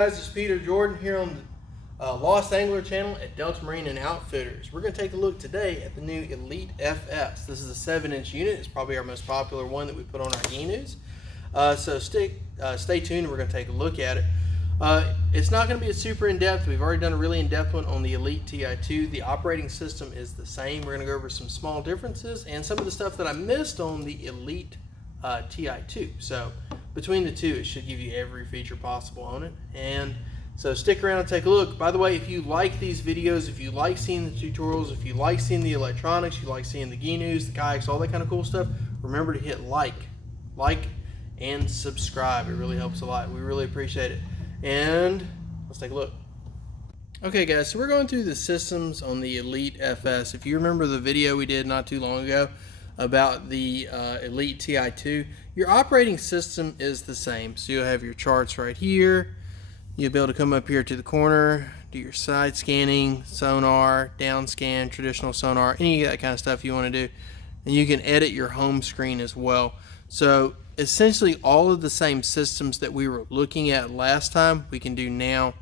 Guys, it's Peter Jordan here on the Lost Angler channel at Delta Marine and Outfitters. We're going to take a look today at the new Elite FS. This is a 7-inch unit. It's probably our most popular one that we put on our e-news. So stay tuned. We're going to take a look at it. It's not going to be a super in-depth. We've already done a really in-depth one on the Elite TI2. The operating system is the same. We're going to go over some small differences and some of the stuff that I missed on the Elite TI2. So between the two, it should give you every feature possible on it. And so stick around and take a look. By the way, if you like these videos, if you like seeing the tutorials, if you like seeing the electronics, you like seeing the e-news, the kayaks, all that kind of cool stuff, remember to hit like and subscribe. It really helps a lot. We really appreciate it. And let's take a look. Okay guys, so we're going through the systems on the Elite FS. If you remember the video we did not too long ago about the Elite TI2, your operating system is the same. So you'll have your charts right here. You'll be able to come up here to the corner, do your side scanning, sonar, down scan, traditional sonar, any of that kind of stuff you want to do. And you can edit your home screen as well. So essentially all of the same systems that we were looking at last time, we can do now.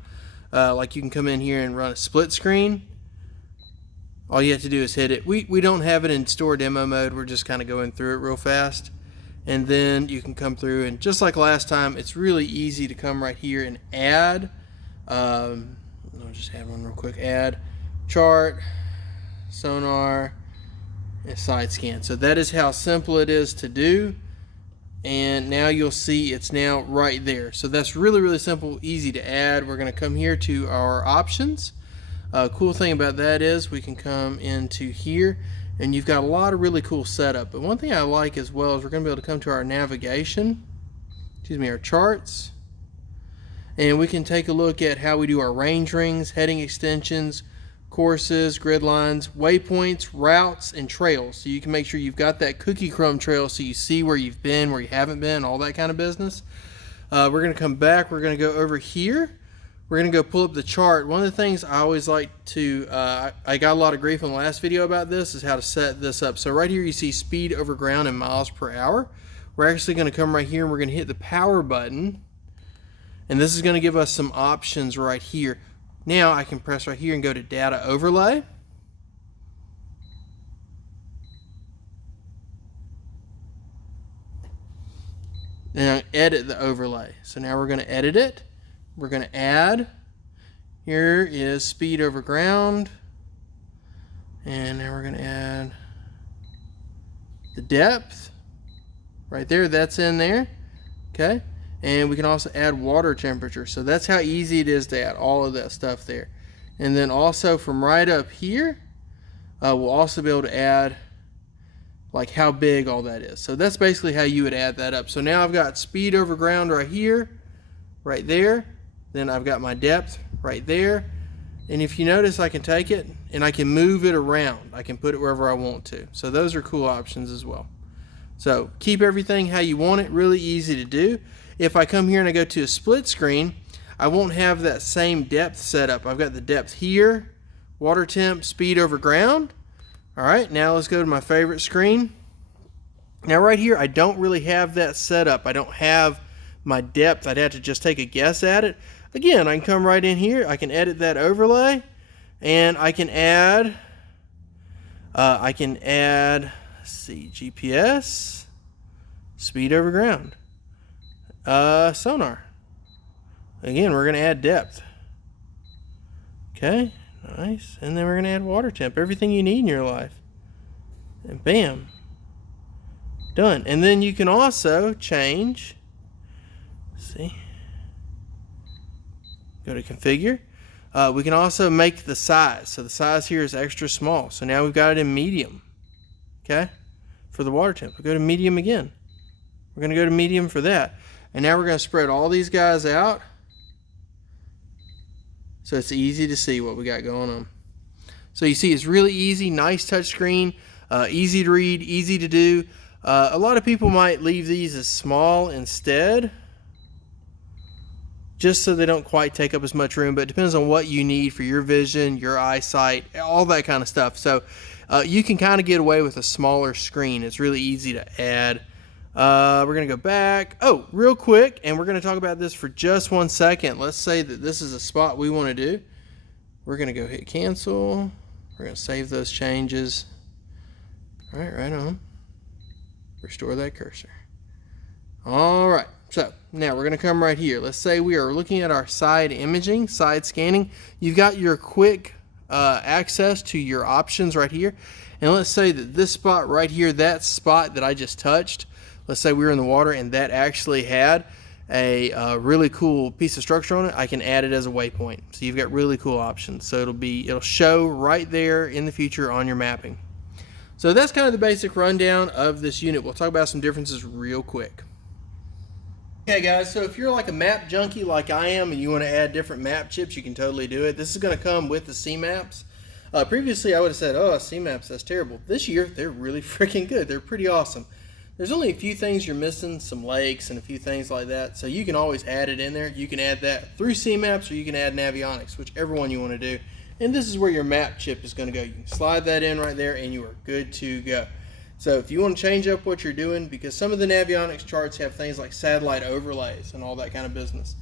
Like you can come in here and run a split screen. All you have to do is hit it. We don't have it in store demo mode. We're just kind of going through it real fast. And then you can come through, and just like last time, it's really easy to come right here and add. I'll just add one real quick. Add chart, sonar, and side scan. So that is how simple it is to do. And now you'll see it's now right there. So that's really, really simple, easy to add. We're going to come here to our options. Cool thing about that is we can come into here and you've got a lot of really cool setup. But one thing I like as well is we're going to be able to come to our navigation, our charts, and we can take a look at how we do our range rings, heading extensions, courses, grid lines, waypoints, routes, and trails. So you can make sure you've got that cookie crumb trail so you see where you've been, where you haven't been, all that kind of business. We're going to come back. We're going to go over here. We're going to go pull up the chart. One of the things I always like to, I got a lot of grief in the last video about this, is how to set this up. So right here you see speed over ground in miles per hour. We're actually going to come right here and we're going to hit the power button. And this is going to give us some options right here. Now I can press right here and go to data overlay. And edit the overlay. So now we're going to edit it. We're going to add. Here is speed over ground. And now we're going to add the depth. Right there, that's in there. Okay. And we can also add water temperature. So that's how easy it is to add all of that stuff there. And then also from right up here, we'll also be able to add like how big all that is. So that's basically how you would add that up. So now I've got speed over ground right here, right there. Then I've got my depth right there. And if you notice, I can take it and I can move it around. I can put it wherever I want to. So those are cool options as well. So keep everything how you want it, really easy to do. If I come here and I go to a split screen, I won't have that same depth set up. I've got the depth here, water temp, speed over ground. All right, now let's go to my favorite screen. Now right here, I don't really have that set up. I don't have my depth. I'd have to just take a guess at it. Again, I can come right in here. I can edit that overlay, and I can add, let's see, GPS, speed over ground. Sonar. Again, we're going to add depth. Okay, nice. And then we're going to add water temp. Everything you need in your life. And bam. Done. And then you can also change. Let's see. Go to configure. We can also make the size. So the size here is extra small. So now we've got it in medium. Okay. For the water temp. We'll go to medium again. We're going to go to medium for that. And now we're going to spread all these guys out so it's easy to see what we got going on. So you see it's really easy, nice touch screen, easy to read, easy to do. A lot of people might leave these as small instead, just so they don't quite take up as much room, but it depends on what you need for your vision, your eyesight, all that kind of stuff. So you can kind of get away with a smaller screen. It's really easy to add We're going to go back. Oh, real quick, and we're going to talk about this for just 1 second. Let's say that this is a spot we want to do. We're going to go hit cancel. We're going to save those changes. All right, right on. Restore that cursor. All right, so now we're going to come right here. Let's say we are looking at our side imaging, side scanning. You've got your quick access to your options right here. And let's say that this spot right here, that spot that I just touched, let's say we were in the water and that actually had a really cool piece of structure on it. I can add it as a waypoint. So you've got really cool options. So it'll show right there in the future on your mapping. So that's kind of the basic rundown of this unit. We'll talk about some differences real quick. Okay guys, so if you're like a map junkie like I am and you want to add different map chips, you can totally do it. This is going to come with the C-Maps. Previously I would have said, oh, C-Maps, that's terrible. This year, they're really freaking good. They're pretty awesome. There's only a few things you're missing, some lakes and a few things like that, so you can always add it in there. You can add that through C-Maps or you can add Navionics, whichever one you want to do. And this is where your map chip is going to go. You can slide that in right there and you are good to go. So if you want to change up what you're doing, because some of the Navionics charts have things like satellite overlays and all that kind of business.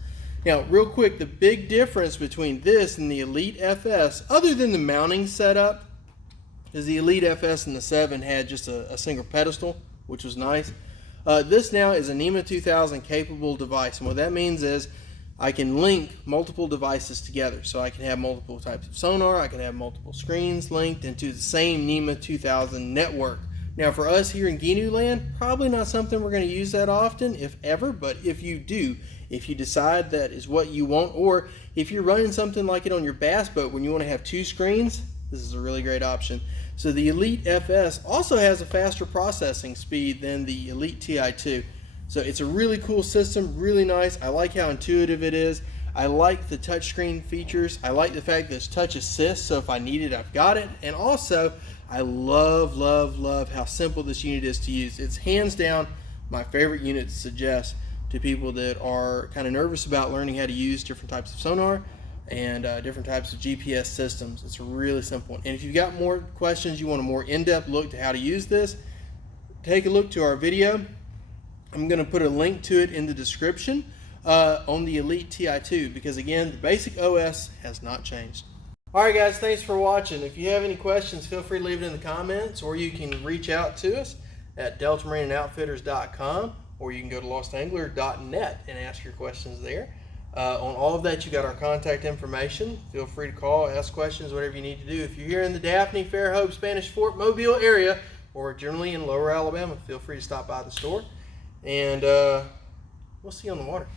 Now, real quick, the big difference between this and the Elite FS, other than the mounting setup, is the Elite FS and the 7 had just a single pedestal, which was nice. This now is a NEMA 2000 capable device, and what that means is I can link multiple devices together. So I can have multiple types of sonar, I can have multiple screens linked into the same NEMA 2000 network. Now for us here in GNU land, probably not something we're going to use that often, if ever, but if you do, if you decide that is what you want, or if you're running something like it on your bass boat when you want to have 2 screens, this is a really great option. So the Elite FS also has a faster processing speed than the Elite TI2. So it's a really cool system, really nice. I like how intuitive it is. I like the touchscreen features. I like the fact that it's touch assist, so if I need it, I've got it. And also, I love, love, love how simple this unit is to use. It's hands down my favorite unit to suggest to people that are kind of nervous about learning how to use different types of sonar and different types of GPS systems. It's a really simple one. And if you've got more questions, you want a more in-depth look to how to use this, take a look to our video. I'm going to put a link to it in the description on the Elite TI2 because, again, the basic OS has not changed. Alright guys, thanks for watching. If you have any questions, feel free to leave it in the comments, or you can reach out to us at deltamarineoutfitters.com, or you can go to lostangler.net and ask your questions there. On all of that, you got our contact information. Feel free to call, ask questions, whatever you need to do. If you're here in the Daphne, Fairhope, Spanish Fort, Mobile area, or generally in Lower Alabama, feel free to stop by the store. And we'll see you on the water.